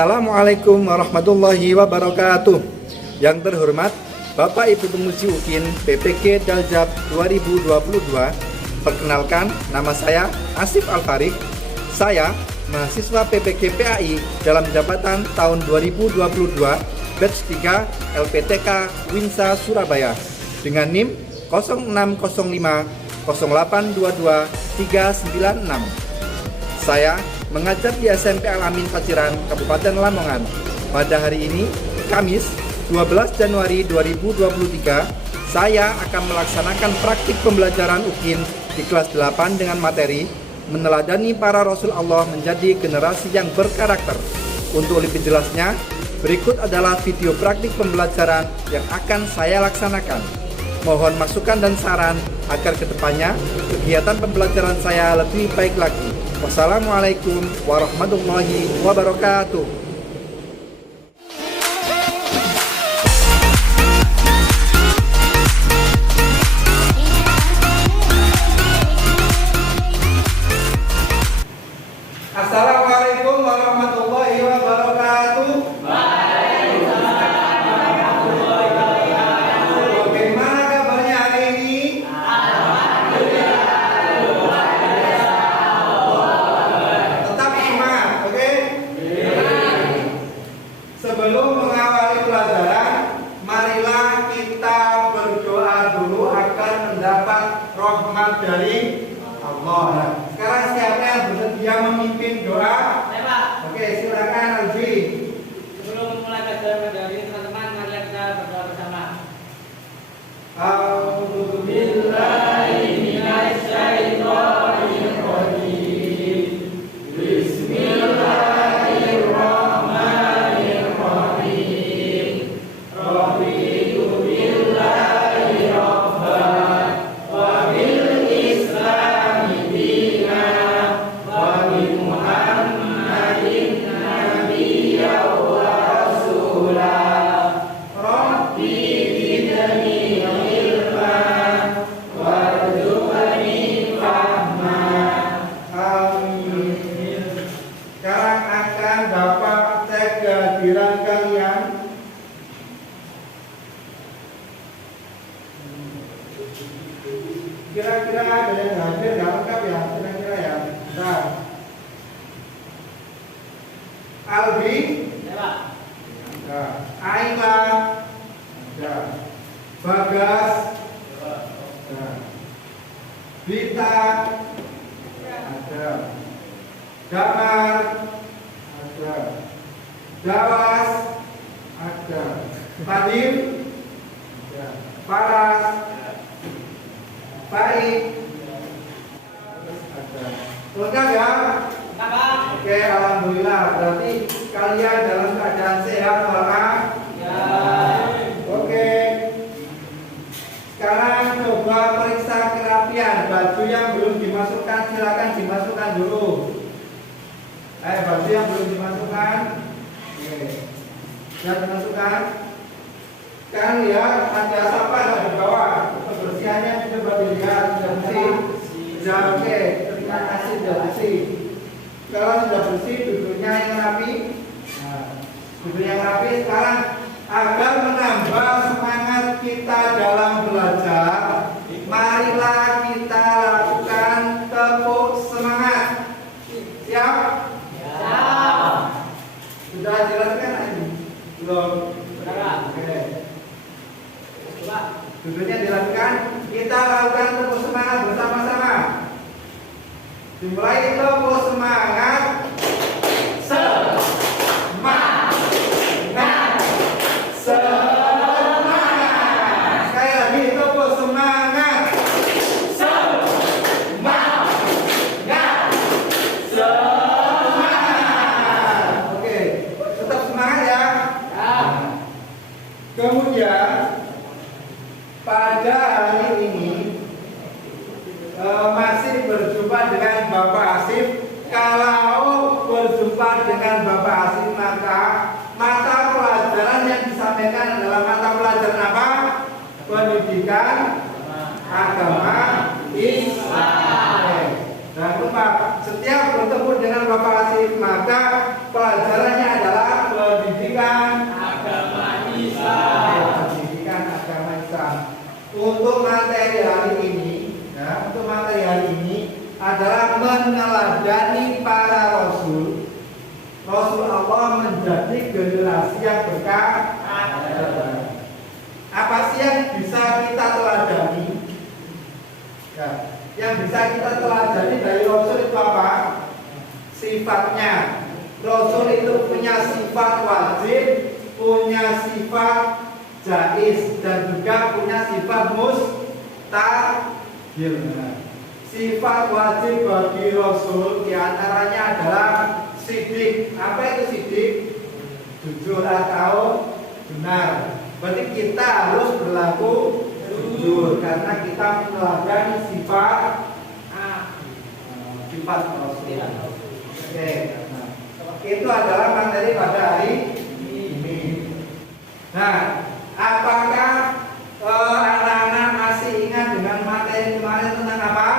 Assalamualaikum warahmatullahi wabarakatuh. Yang terhormat Bapak Ibu Penguji UKIN PPG Daljab 2022. Perkenalkan, nama saya Asif Alfarik. Saya mahasiswa PPG PAI dalam jabatan tahun 2022 batch 3 LPTK Winsa Surabaya dengan NIM 0605 0822 396. Saya mengajar di SMP Al-Amin Paciran, Kabupaten Lamongan. Pada hari ini, Kamis 12 Januari 2023, saya akan melaksanakan praktik pembelajaran UKIN di kelas 8 dengan materi meneladani para Rasul Allah menjadi generasi yang berkarakter. Untuk lebih jelasnya, berikut adalah video praktik pembelajaran yang akan saya laksanakan. Mohon masukan dan saran agar kedepannya kegiatan pembelajaran saya lebih baik lagi. Wassalamualaikum warahmatullahi wabarakatuh. Assalamualaikum warahmatullahi wabarakatuh. Bagaimana kabarnya hari ini? Tetap semangat, oke? Sebelum mengawali pelajaran, marilah kita berdoa dulu agar mendapat rahmat dari Allah. Nah, sekarang siapa yang bersedia memimpin doa? Saya, Pak. Oke, silakan Alfi. Sebelum mulai pelajaran hari ini, teman-teman, mari kita berdoa bersama. A'udzubillahi minasyaitonir rajim. Bismillahirrahmanirrahim. Raditu billahi rabban wa bil islami dinan wa bi Muhammadin nabiyyan wa rasulah. Rabbi zidni ilman warzuqni fahman. Amin. Sekarang akan Bapak cek kehadiran kalian. Kira-kira ada yang hadir nggak lengkap ya? Kira-kira ya. Nah, Albi, Ya, Pak. ada. Aila, ada. Bagas, ada. Bita, ada. Damar, ada. Dawas, ada. Fadim, ada. Paras, Baik, ada. Lengkap ya? Pak, Pak. Oke, alhamdulillah. Berarti kalian dalam keadaan sehat walafiat. Ya. Oke. Sekarang coba periksa kerapian. Baju yang belum dimasukkan silakan dimasukkan dulu. Baju yang belum dimasukkan. Oke. Sudah dimasukkan. Sekarang lihat ada siapa di bawah. Kebersihannya coba dilihat sudah bersih. Sudah oke. Terima kasih sudah bersih. Kalau sudah bersih, duduknya yang rapi. Nah, duduk yang rapi. Sekarang agar menambah semangat kita dalam belajar, marilah kita lakukan tepuk semangat. Siap? Siap. Sudah jelaskan ini? Belum? Sudah, Pak. Oke. Coba. Duduknya dilakukan. Kita lakukan tepuk semangat bersama-sama. Dimulai tepuk semangat. Semangat. Semangat. Sekali lagi tepuk semangat. Semangat. Semangat. Oke, tetap semangat ya. Ya. Kemudian pada hari ini masih berjumpa dengan Bapak Asif. Kalau berjumpa dengan Bapak Asif, maka mata pelajaran yang disampaikan adalah mata pelajaran apa? Pendidikan agama Islam. Jangan lupa setiap bertemu dengan Bapak Asif, maka pelajarannya adalah generasi yang berkah. Apa sih yang bisa kita teladani? Ya, yang bisa kita teladani dari Rasul itu apa? Sifatnya. Rasul itu punya sifat wajib, punya sifat jaiz, dan juga punya sifat mustahil. Sifat wajib bagi Rasul diantaranya adalah sidik. Apa itu sidik? Jujur atau benar. Berarti kita harus berlaku jujur karena kita meneladani sifat Rasul. Oke. Itu adalah materi pada hari ini. Nah, apakah anak-anak masih ingat dengan materi kemarin tentang apa?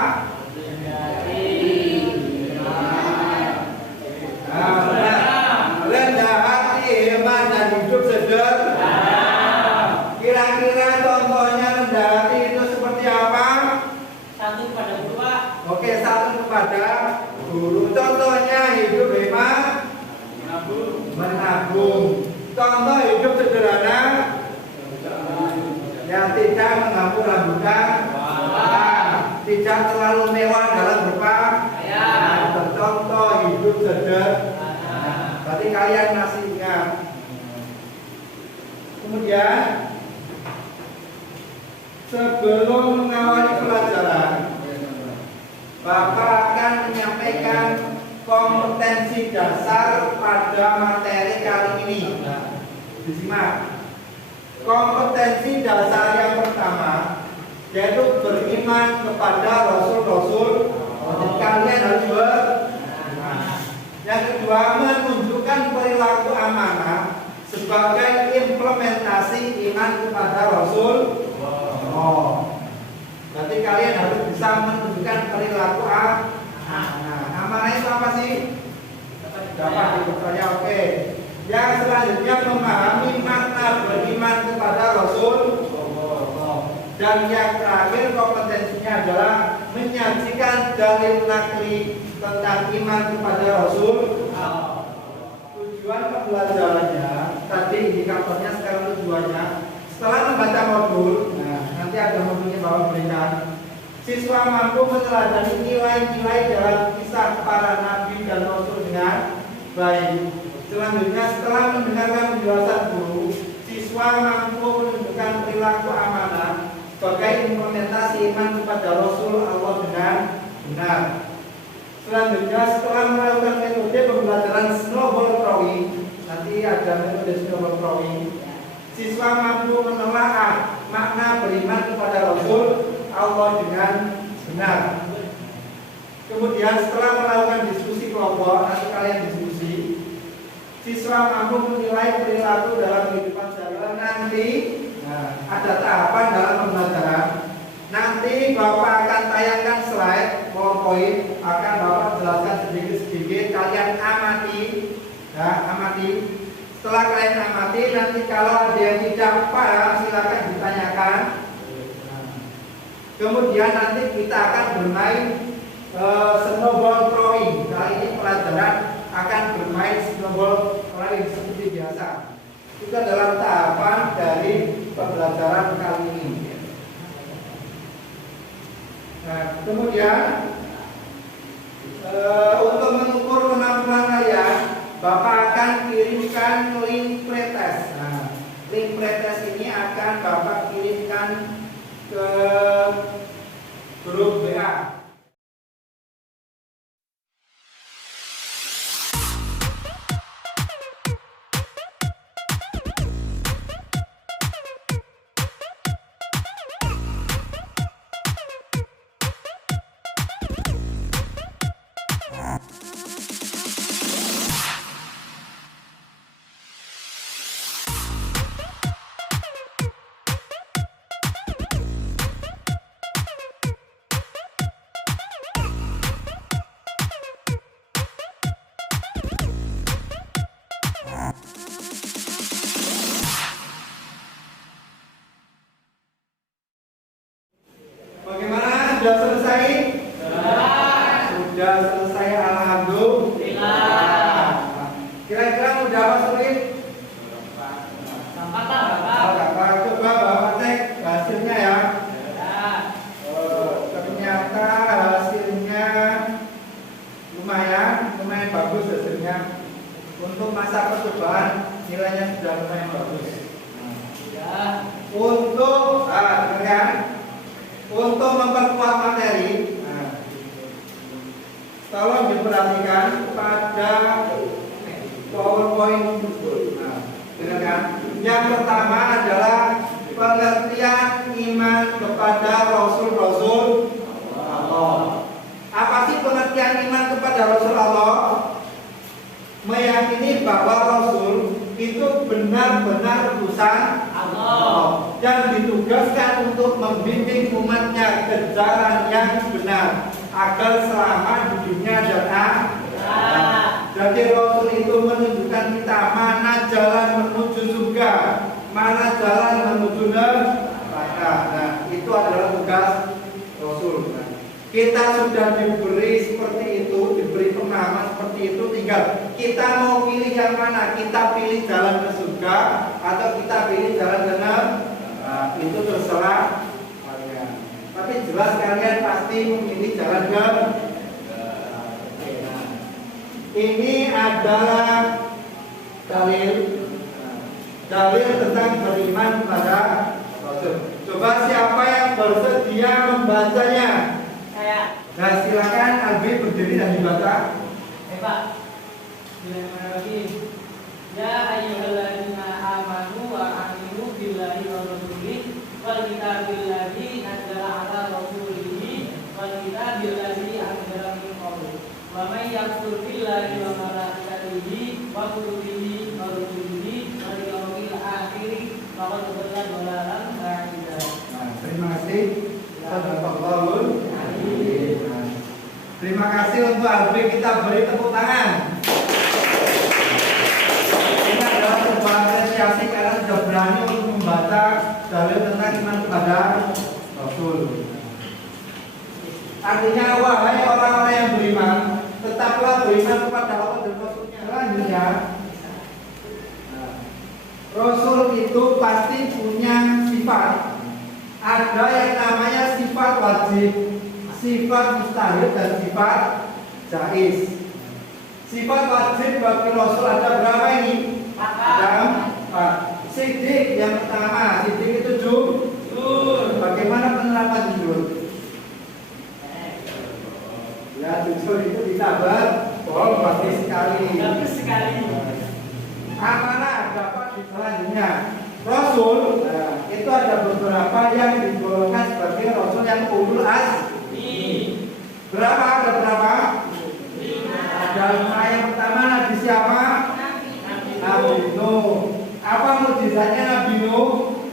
Rendah hati, hemat, dan hidup sederhana. Kira-kira contohnya rendah hati itu seperti apa? 1 kepada guru, Pak. Oke, 1 kepada guru. Contohnya hidup hemat, menabung. Contoh hidup sederhana, yang tidak menghambur-hamburkan, tidak terlalu mewah dalam berpakaian. Contoh hidup sederhana. Berarti kalian masih ingat. Kemudian sebelum mengawali pelajaran, Bapak akan menyampaikan kompetensi dasar pada materi kali ini. Disimak. Kompetensi dasar yang pertama yaitu beriman kepada Rasul-Rasul. Kalian harus beriman. Yang kedua, menunjukkan perilaku amanah sebagai implementasi iman kepada Rasul. Berarti kalian harus bisa menunjukkan perilaku amanah. Amanah itu apa sih? Dapat dipercaya. Oke. Yang selanjutnya memahami makna beriman kepada Rasul. Dan yang terakhir kompetensinya adalah menyajikan dalil nakli tentang iman kepada Rasul. Tujuan pembelajarannya tadi indikatornya, sekarang tujuannya setelah membaca modul. Nanti ada modulnya Bapak berikan. Siswa mampu meneladani nilai-nilai dalam kisah para nabi dan rasul dengan baik. Selanjutnya, setelah mendengarkan penjelasan guru, siswa mampu menunjukkan perilaku amanah sebagai implementasi iman kepada Rasul Allah dengan benar. Selanjutnya, setelah melakukan metode pembelajaran snowball throwing, nanti ada metode snowball throwing, siswa mampu menelaah makna beriman kepada Rasul Allah dengan benar. Kemudian setelah melakukan diskusi kelompok, nanti kalian diskusi, siswa mampu menilai perilaku dalam kehidupan sehari-hari. Nanti ada tahapan dalam pembelajaran. Nanti Bapak akan tayangkan slide PowerPoint, akan Bapak jelaskan sedikit-sedikit. Kalian amati, amati. Setelah kalian amati, nanti kalau ada yang tidak paham silakan ditanyakan. Kemudian nanti kita akan bermain snowball throwing. Kali ini pelajaran akan bermain snowball throwing seperti biasa. Itu adalah tahapan dari pembelajaran kali ini. Nah, kemudian untuk mengukur kemampuan kalian, Bapak akan kirimkan link pretest. Nah, link pretest ini akan Bapak kirimkan ke grup WA. kalian sudah lumayan bagus. Ya. Untuk untuk memperkuat materi, tolong diperhatikan pada PowerPoint. Dengarkan. Yang pertama adalah pengertian iman kepada Rasul-Rasul Allah. Apa sih pengertian iman kepada Rasul Allah? Meyakini bahwa Rasul itu benar-benar utusan Allah yang ditugaskan untuk membimbing umatnya ke jalan yang benar agar selamat di dunia dan akhirat. Jadi Rasul itu menunjukkan kita mana jalan menuju surga, mana jalan menuju neraka. Nah, itu adalah tugas Rasul. Kita sudah diberi seperti itu, diberi pemahaman seperti itu, tinggal kita mau pilih yang mana. Kita pilih jalan ke surga atau kita pilih jalan ke neraka. Itu terserah kalian. Tapi jelas kalian pasti memilih jalan ke ini adalah dalil tentang beriman kepada Rasul. Coba siapa yang bersedia membacanya? Nah, silakan Albi berdiri dan dibaca. Pak. Bismillahirrahmanirrahim. Ya ayyuhalladzina amanu wa aminu billahi wa rasulihi wal kitabil ladzi nazzala ala rasulihi wal kitabil ladzi anzala min qablu. Wa may yakfur billahi wa malaikatihi wa kutubihi wa rusulihi wal yawmil akhir faqad dhalla dhalalan ba'ida. Nah, terima kasih. Sadaqallahul azim. Terima kasih untuk Albi, kita beri tepuk tangan. Ini adalah sebuah apresiasi karena sudah berani untuk membaca dalil tentang iman kepada Rasul. Artinya wahai orang-orang yang beriman, tetaplah beriman kepada Allah dan Rasulnya. Selanjutnya, Rasul itu pasti punya sifat. Ada yang namanya sifat wajib, sifat mustahil, dan sifat jaiz. Sifat wajib bagi Rasul ada berapa ini? Ada 4. Sidik yang pertama, sidik itu jujur. Bagaimana penerapan jujur? Ya, jujur itu disabar, bohong pasti sekali. Amanah dapat di selanjutnya. Rasul, itu ada beberapa yang digolongkan sebagai Rasul yang ulul azmi. Berapa? Ada berapa? 5. Ada 5. Yang pertama Nabi siapa? Nabi Nuh. Apa mukjizatnya Nabi Nuh?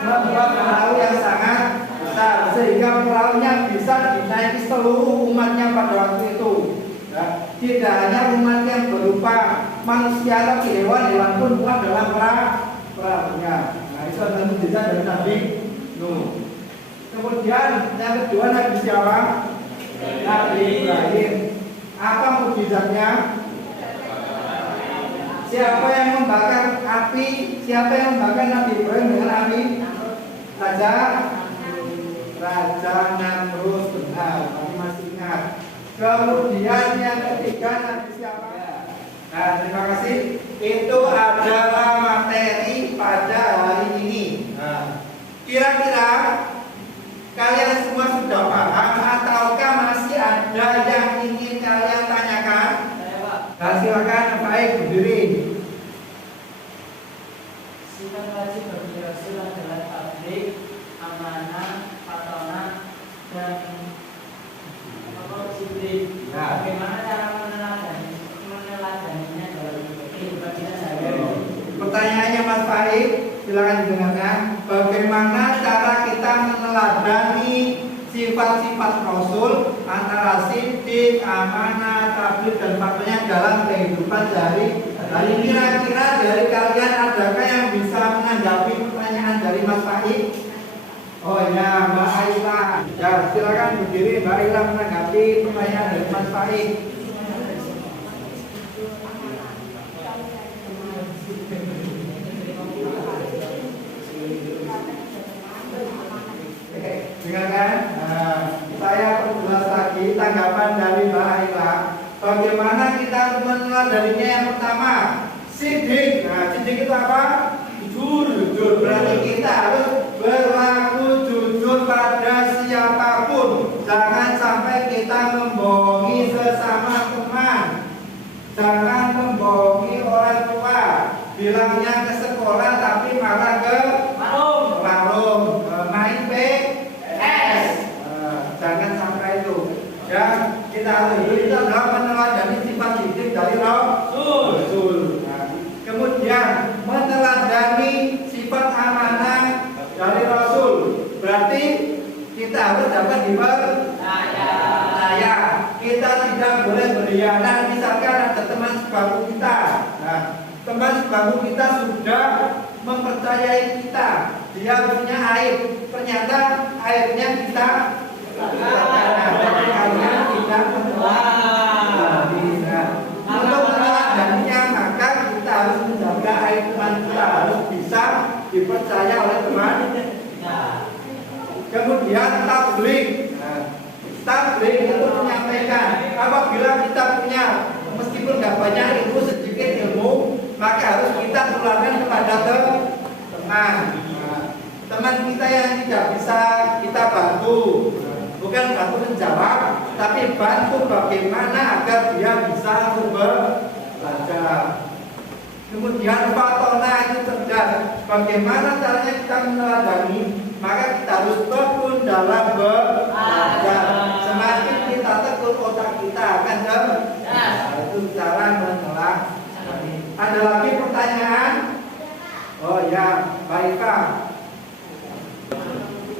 Membuat perahu yang sangat besar sehingga perahunya bisa dinaiki seluruh umatnya pada waktu itu. Tidak hanya umat yang berupa manusia tapi hewan-hewan pun muat dalam perahunya. Nah, itu adalah mukjizat dari Nabi Nuh. Kemudian yang kedua Nabi siapa? Nabi Ibrahim. Apa mukjizatnya? Siapa yang membakar api? Siapa yang membakar Nabi Ibrahim dengan api? Raja Namrud. Benar, masih ingat. Kemudian yang ketiga Nabi siapa? Nah, terima kasih. Itu adalah materi pada hari ini. Kira-kira kalian semua sudah paham ataukah masih ada yang ingin kalian tanyakan? Nah, silakan baik berdiri. Sifat wajib bagi Rasul adalah tabligh, amanah, patonah, dan sidik. Bagaimana cara meneladaninya dalam kehidupan saya? Pertanyaannya Mas Farid, silakan didengarkan. Bagaimana cara kita meneladani sifat-sifat Rasul antara sidik, amanah, tabligh, dan patonnya dalam kehidupan sehari-hari? Kira-kira dari kalian adakah yang bisa menanggapi pertanyaan dari Mas Farid? Oh ya, Mbak Aila. Ya, silakan berdiri Mbak Aila menanggapi pertanyaan dari Mas Farid. Dengarkan, saya perjelas lagi tanggapan dari Mbak Aila. Bagaimana kita meneladaninya? Yang pertama, sidik. Nah, itu apa? Jujur. Berarti kita harus berlaku jujur pada siapapun. Jangan sampai kita membohongi sesama teman. Jangan membohongi orang tua. Bilangnya ke sekolah tapi malah ke warung main PS. Jangan sampai itu. Ya, kita harus itu adalah meneladani sifat hidup dari Rasul. Kemudian meneladani sifat amanah dari Rasul. Berarti kita harus dapat dipercaya. Kita tidak boleh berkhianat. Misalkan ada teman sebangku kita. Nah, teman sebangku kita sudah mempercayai kita. Dia punya aib. Ternyata aibnya kita tidak meneladani. Untuk meneladaninya maka kita harus menjaga aib teman kita, harus bisa dipercaya oleh teman. Kemudian tabligh. Tabligh itu menyampaikan apabila kita punya meskipun nggak banyak ilmu, sedikit ilmu, maka harus kita tularkan kepada teman. Teman kita yang tidak bisa kita bantu. Bukan bantu menjawab, tapi bantu bagaimana agar dia bisa belajar. Kemudian fatona itu cerdas. Bagaimana caranya kita meneladani? Maka kita harus tekun dalam belajar. Semakin kita tekun, otak kita akan cerdas. Itu cara meneladani. Ada lagi pertanyaan? Oh ya, baik Pak.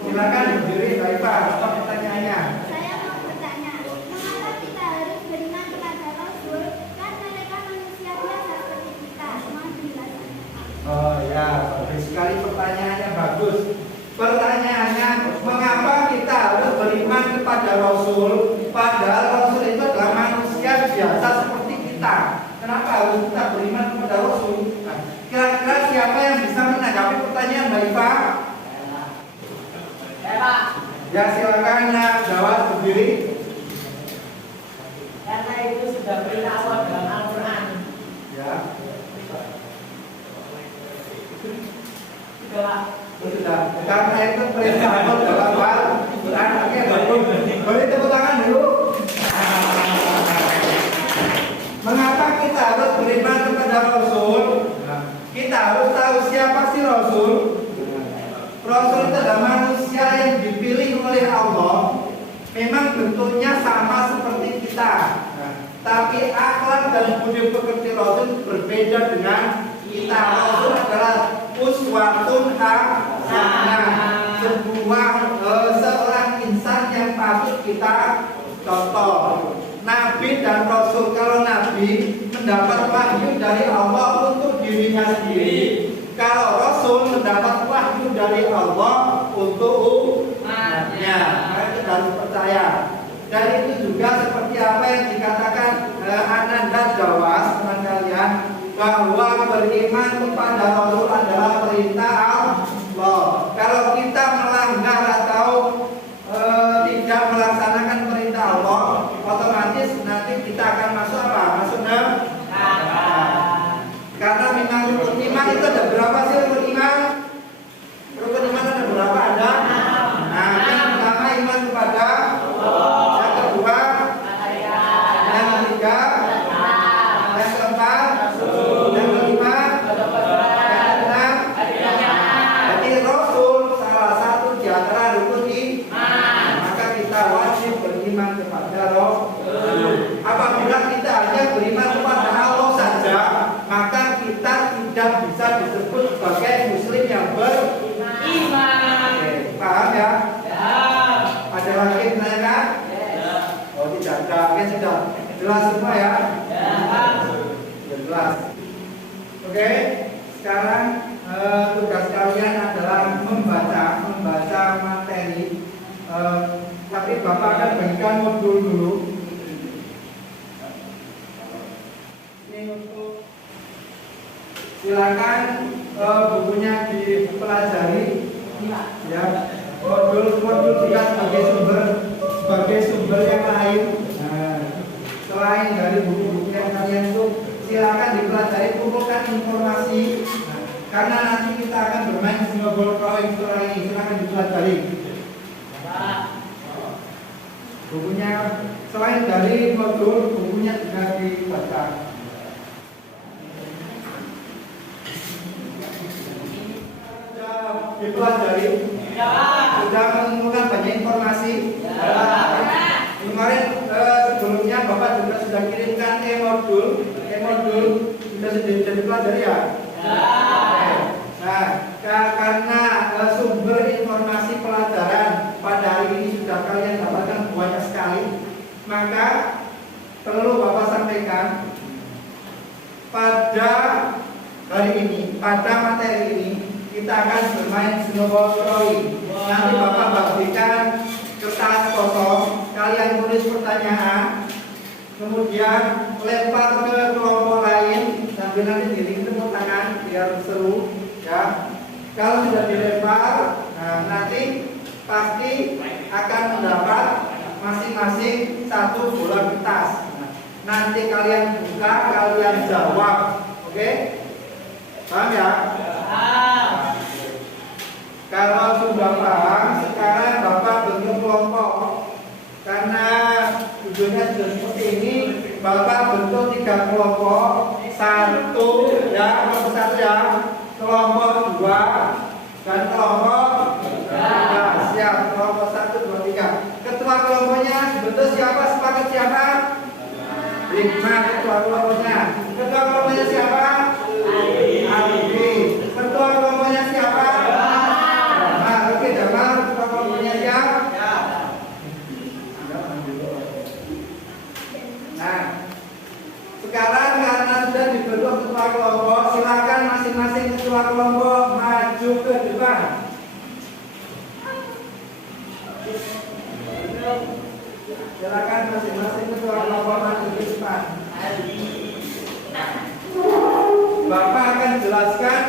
Silakan berdiri, baik Pak. Apa pertanyaannya? Saya mau bertanya, mengapa kita harus beriman kepada Rasul? Kan mereka manusia biasa seperti kita. Mohon penjelasan. Oh ya, bagus sekali pertanyaannya, bagus. Pertanyaannya, mengapa kita harus beriman kepada Rasul? Padahal Rasul itu adalah manusia biasa seperti kita. Kenapa harus kita beriman kepada Rasul? Nah, kira-kira siapa yang bisa menanggapi pertanyaan Mbak Iva? Ya silakan jawab sendiri. Karena itu sudah perintah Allah dalam Al-Quran. Ya. Sudah. Karena itu perintah Allah dalam Al-Quran. Oke, bagus. Boleh tepuk tangan dulu. Mengapa kita harus beriman kepada Rasul? Kita harus tahu siapa sih Rasul. Rasul itu adalah manusia yang dipilih oleh Allah. Memang bentuknya sama seperti kita, tapi akhlak dan budi pekerti Rasul berbeda dengan kita. Rasul adalah uswatun hasanah, seorang insan yang patut kita contoh. Nabi dan Rasul, kalau Nabi mendapat wahyu dari Allah untuk dirinya sendiri, kalau Rasul mendapat wahyu dari Allah untuk umatnya, maka kita harus percaya. Dan itu juga seperti apa yang dikatakan Ananda Jawas teman kalian, bahwa beriman kepada Rasul adalah perintah Allah. Kalau kita melanggar atau tidak melaksanakan perintah Allah, otomatis nanti kita akan masuk apa? Masuk neraka. Karena memang rukun iman itu ada berapa sih rukun iman? Rukun iman ada berapa? Ada? Nah, yang pertama iman kepada Allah. Yang kedua, yang ketiga, yang keempat, yang kelima, yang keenam. Jadi Rasul salah satu di antara rukun iman. Maka kita wajib beriman kepada Rasul. Apabila kita hanya beriman kepada Allah saja, maka kita tidak bisa disebut sebagai muslim yang beriman. Oke, paham ya? Ya. Ada lagi pertanyaan? Ya. Oh tidak ada, oke sudah jelas semua ya? Ya. Sudah jelas. Oke, sekarang tugas kalian adalah membaca materi. Tapi Bapak akan bagikan modul dulu. Ini untuk silakan bukunya dipelajari ya, modul juga sebagai sumber yang lain. Nah, selain dari buku-buku yang kalian itu silakan dipelajari, kumpulkan informasi. Nah, karena nanti kita akan bermain snowball drawing sore ini. Silakan dipelajari. Bukunya selain dari modul, bukunya juga dibaca. Sudah dipelajari, sudah menemukan banyak informasi. Kemarin sebelumnya Bapak juga sudah kirimkan e-modul sudah dipelajari ya. Nah, karena sumber informasi pelajaran pada hari ini sudah kalian dapatkan banyak sekali, maka perlu Bapak sampaikan pada hari ini, pada materi ini kita akan bermain snowball drawing. Nanti Bapak bagikan kertas kosong, kalian tulis pertanyaan, kemudian lempar ke kelompok lain sambil nanti diri tepuk tangan biar seru ya. Kalau sudah dilempar, nanti pasti akan mendapat masing-masing satu bola kertas. Nanti kalian buka, kalian jawab, oke? Paham ya? Kalau sudah paham, sekarang Bapak bentuk kelompok. Karena tujuannya sudah seperti ini, Bapak bentuk 3 kelompok. Satu ya, kelompok 1 ya, kelompok 2 dan kelompok 3. Siap, kelompok 1, 2, 3. Ketua kelompoknya bentuk siapa? Sepakat siapa? 5 ketua kelompoknya. Ketua kelompoknya siapa? Ali. Ketua kelompoknya siapa? Oke, Jamal. Ketua kelompoknya siapa? Nah, sekarang karena sudah dibentuk ketua kelompok, silakan masing-masing ketua kelompok maju ke depan. Silakan masing-masing ketua kelompok maju ke depan. Bapak akan jelaskan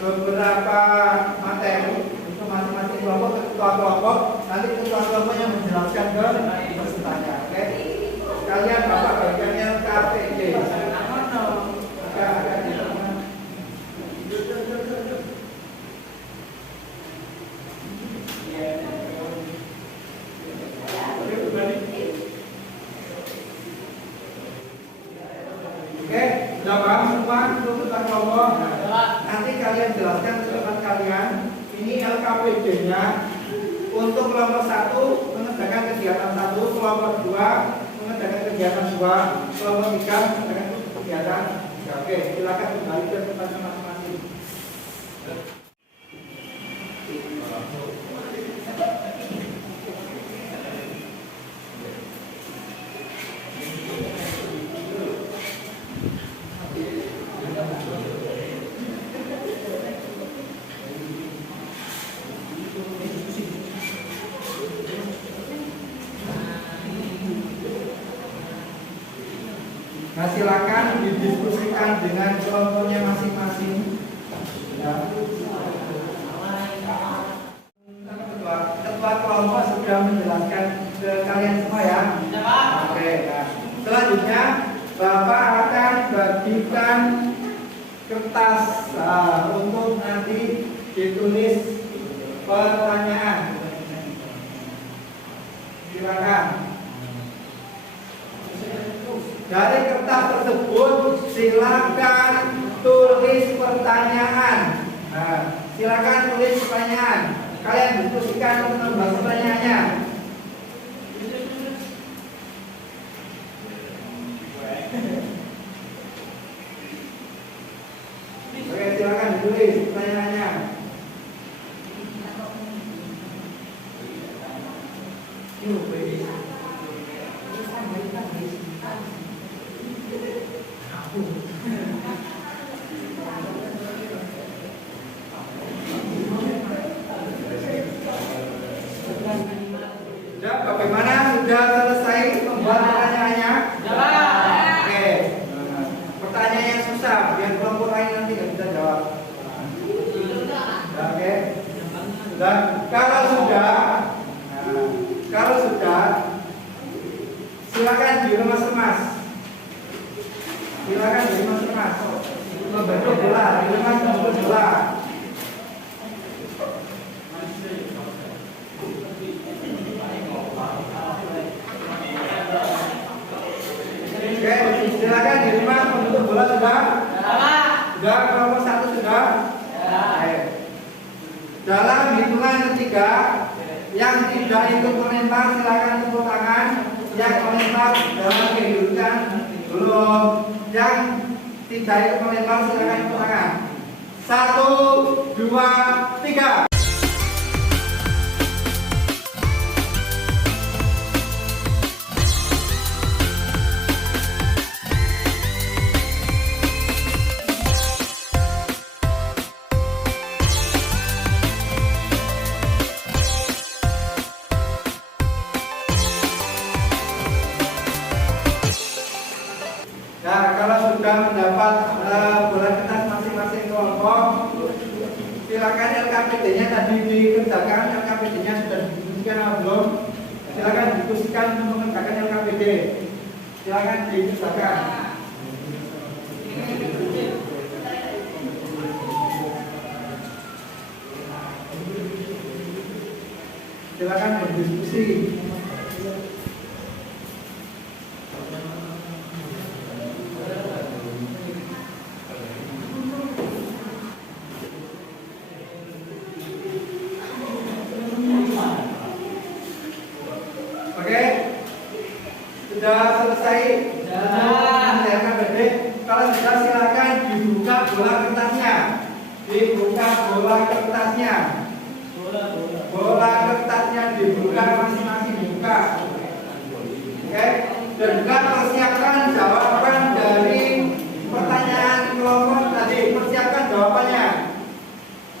beberapa materi untuk masing-masing kelompok, ketua kelompok. Nanti ketua kelompok yang menjelaskan ke pesertanya. Oke? Kalian Bapak bagiannya KPD. Ada di mana? Oke, sudah paham semua untuk ketua kelompok. Nanti kalian jelaskan ke teman kalian. Ini LKPD-nya. Untuk kelompok 1 mengerjakan kegiatan 1, kelompok 2 mengerjakan kegiatan 2, kelompok 3 mengerjakan kegiatan 3. Oke, silakan kembali ke tempatnya masing-masing. Nah, silakan didiskusikan dengan kelompoknya masing-masing. Ya. Ketua kelompok sudah menjelaskan ke kalian semua ya. Oke. Nah, selanjutnya Bapak akan bagikan kertas untuk nanti ditulis pertanyaan. Silakan. Dari kertas tersebut silakan tulis pertanyaan. Nah, silakan tulis pertanyaan. Kalian diskusikan untuk membahas pertanyaannya. Oke, silakan ditulis pertanyaannya. Sudah, bagaimana? Sudah selesai membuat pertanyaannya? Oke. Pertanyaan yang susah, biar kelompok lain nanti nggak bisa jawab. Oke. Dan kalau sudah, silakan diremas-remas. Silakan diremas-remas. Membentuk bola, diremas membentuk bola. Dalam hitungan ketiga, yang tidak ikut melempar silakan tepuk tangan. Yang melempar dalam kedudukan belum. Yang tidak ikut melempar silakan tepuk tangan. 1, 2, 3. Nah, kalau sudah mendapat bola kertas masing-masing kelompok, silakan LKPD-nya tadi dikerjakan. LKPD-nya sudah didiskusikan atau belum? Silakan diskusikan untuk mengerjakan LKPD. Silakan dikerjakan. Silakan berdiskusi. Oke, sudah selesai. Kalau sudah silakan dibuka bola kertasnya. Dibuka bola kertasnya. Bola kertasnya dibuka masing-masing dibuka. Oke, dan juga persiapkan jawaban dari pertanyaan kelompok tadi. Persiapkan jawabannya.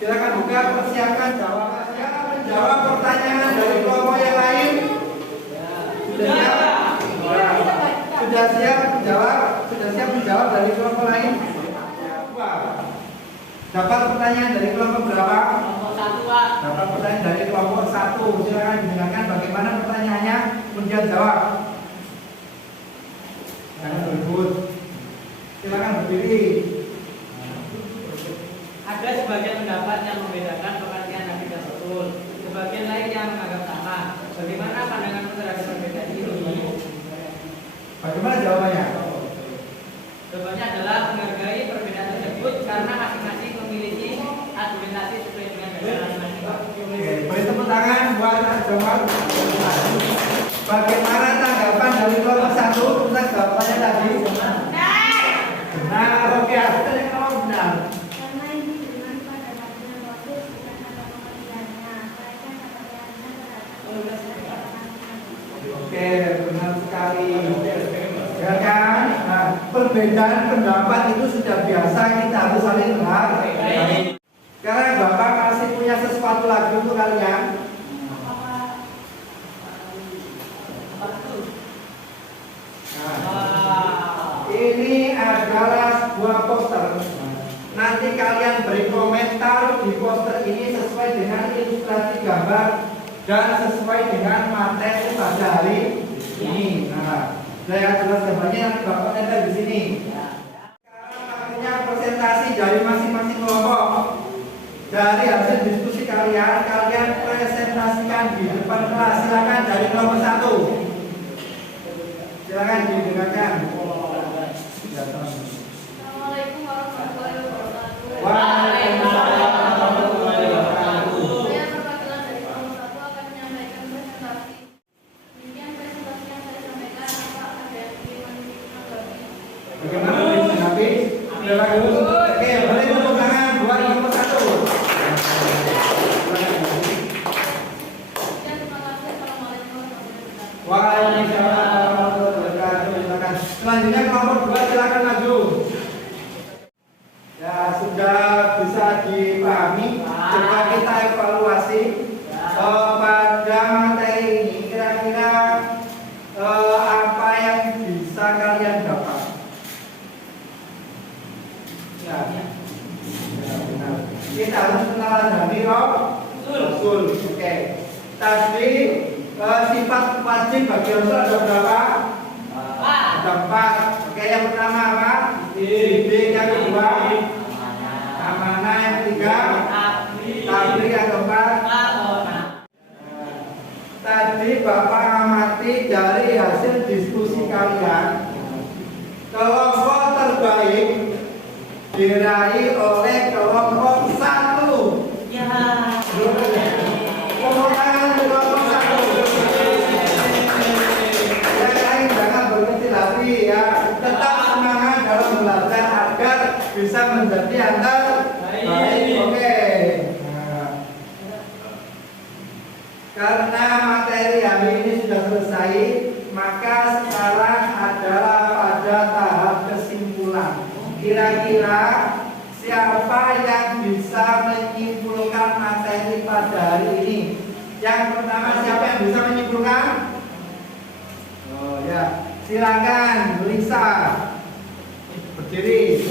Silakan buka, persiapkan jawabannya. Menjawab pertanyaan dari kelompok yang lain. Sudah siap menjawab? Sudah siap menjawab dari kelompok lain? Dapat pertanyaan dari kelompok berapa? Kelompok 1, Pak. Dapat pertanyaan dari kelompok 1. Silakan dengarkan bagaimana pertanyaannya, kemudian jawab. Jangan berebut. Silakan berdiri. Ada sebagian pendapat yang membedakan pengertian Nafidah Rasul. Sebagian lain yang menganggap sama. Bagaimana pandangan terhadap perbedaan ini? Bagaimana jawabannya? Jawabannya adalah menghargai perbedaan tersebut karena masing-masing memiliki argumentasi sesuai dengan dasar masing-masing. Oke, beri tepuk tangan buat jawab. Bagaimana tanggapan dari kelompok 1 tentang jawabannya tadi? Benar, oke, artinya kalau benar. Karena ini dengan pada Nafidah Rasul bukan pada pengertiannya, melainkan pada keyakinan terhadap Oke, benar sekali. Ya kan? Nah, perbedaan pendapat itu sudah biasa, kita harus saling menghargai. Sekarang Bapak masih punya sesuatu lagi untuk kalian. Nah, ini adalah sebuah poster. Nanti kalian beri komentar di poster ini sesuai dengan ilustrasi gambar dan sesuai dengan materi pada hari ini. Nah, saya jelas gambarnya nanti Bapak tempel di sini. Sekarang waktunya presentasi dari masing-masing kelompok. Dari hasil diskusi kalian, kalian presentasikan di depan kelas. Silakan dari kelompok 1. Silakan didengarkan. Assalamualaikum warahmatullahi wabarakatuh. Waalaikumsalam warahmatullahi wabarakatuh. Saya perwakilan dari kelompok 1 akan menyampaikan presentasi. Demikian presentasi yang saya sampaikan. Apa ada yang ingin menanggapi? Bagaimana menanggapi? Sudah bagus. Oke, boleh tepuk tangan buat kelompok 1. Sekian, terima kasih. Assalamualaikum warahmatullahi wabarakatuh. Waalaikumsalam warahmatullahi wabarakatuh. Silakan. Selanjutnya kelompok 2 silakan maju. Ya, sudah bisa dipahami. Coba kita evaluasi pada materi ini. Kira-kira apa yang bisa kalian dapat? Ya, benar. Kita harus kenal Nabi Rasul. Oke. Tadi sifat wajib bagi Rasul ada berapa? Ada 4. Oke, yang pertama apa? Didik. Yang kedua amanah. Yang ketiga tabligh. Yang keempat tadi Bapak amati dari hasil diskusi kalian, kelompok terbaik diraih oleh kelompok 1. Ya. maka sekarang adalah pada tahap kesimpulan. Kira-kira siapa yang bisa menyimpulkan materi pada hari ini? Yang pertama, siapa yang bisa menyimpulkan? Oh ya, silakan Lisa. Berdiri.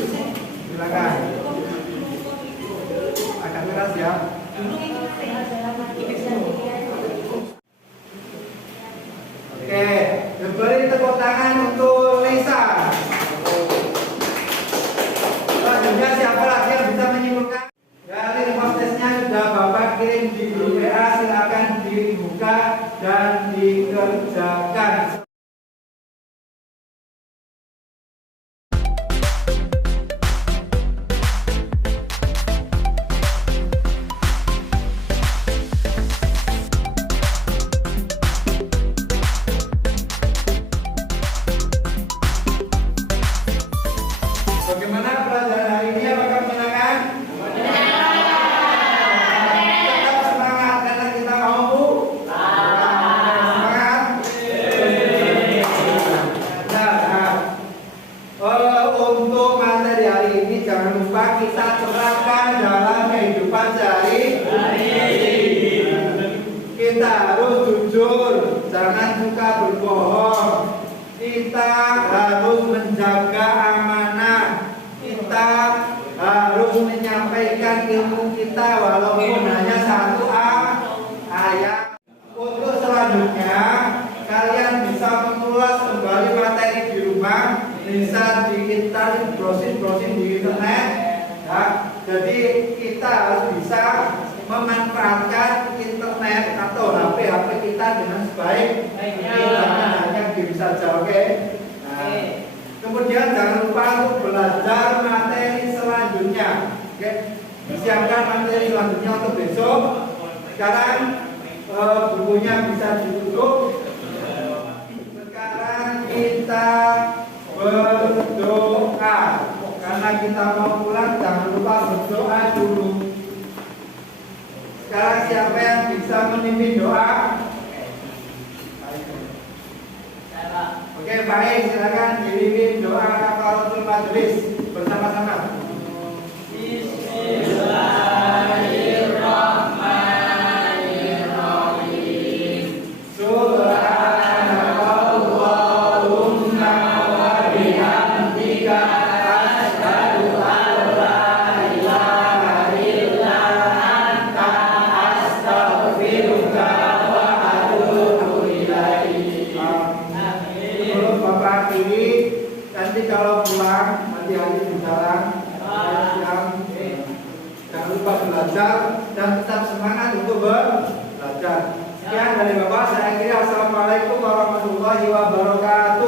Silakan. Agak keras ya. Oke, beri tepuk tangan untuk Lisa. Selanjutnya siapa lagi yang bisa menyimpulkan? Dari prosesnya sudah Bapak kirim di grup WA, silakan dibuka dan dikerjakan. Bagaimana pelajaran hari ini? Apakah menyenangkan? Tetap semangat karena kita mau semangat. Untuk materi hari ini jangan lupa kita terapkan dalam kehidupan sehari-hari. Kita harus jujur, jangan suka berbohong. Kita harus menjaga amanah. Kita harus menyampaikan ilmu kita walaupun hanya satu ayat. Untuk selanjutnya kalian bisa mengulas kembali materi di rumah, bisa kita browsing di internet ya. Jadi kita harus bisa memanfaatkan internet atau HP kita dengan sebaik-baiknya, jangan hanya game saja, oke? Nah, kemudian jangan lupa untuk belajar materi selanjutnya, oke? Siapkan materi selanjutnya untuk besok. Sekarang bukunya bisa ditutup. Sekarang kita berdoa karena kita mau pulang. Jangan lupa berdoa dulu. Sekarang siapa yang bisa memimpin doa? Oke, baik, silakan dipimpin doa kafaratul majelis bersama-sama. Bismillahirrahmanirrahim. Subhanakallahumma wa bihamdika asyhadu an la ilaha illa anta astaghfiruka wa atubu ilaik. Menurut Bapak ini nanti kalau pulang hati-hati di jalan, jangan lupa belajar dan tetap semangat untuk belajar. Sekian dari Bapak, saya kira. Assalamualaikum warahmatullahi wabarakatuh.